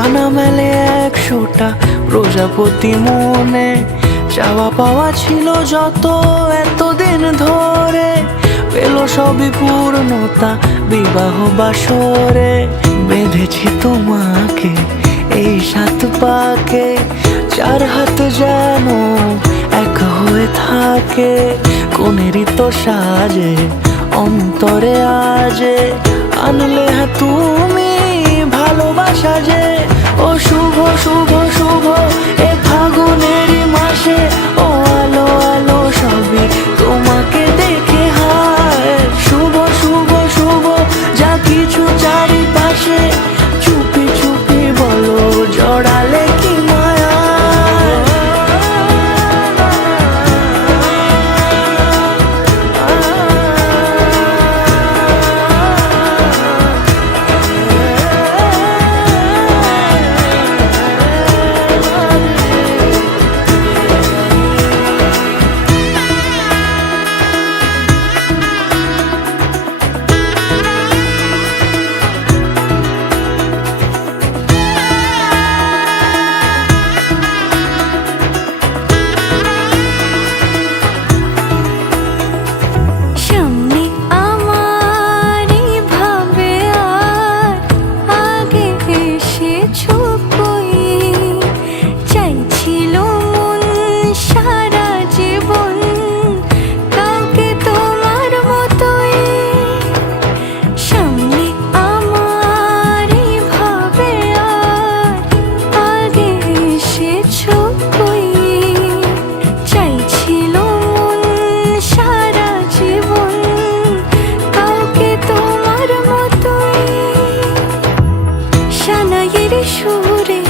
ডানা মেলে 100টা প্রজাপতি মনে, চাওয়া পাওয়া ছিল যত এতদিন ধরে, পেল সবই পূর্ণতা বিবাহ বাসরে। বেঁধেছি তোমাকে এই 7 পাকে, 4 হাত যেন এক হয়ে থাকে। কোনেরই তো সাজে অন্তরে আজে, আনলে তুমি ভালোবাসা যে। ও শুভ শুভ শুভ এ ফাগুনেরই মাসে, ও আলো আলো সবই তোমাকে দেখে হায়। শুভ শুভ শুভ যা কিছু চারিপাশে, চুপি চুপি বলো জড়ালে কি মায়া। সুরে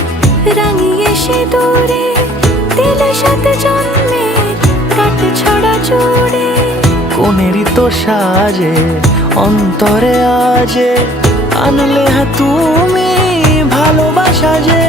রাঙিয়ে সে দূরে, দিলে 7 জন্মের কাট ছড়া জুড়ে। কোনেরই তো সাজে অন্তরে আজে, আনলে তুমি ভালোবাসা যে।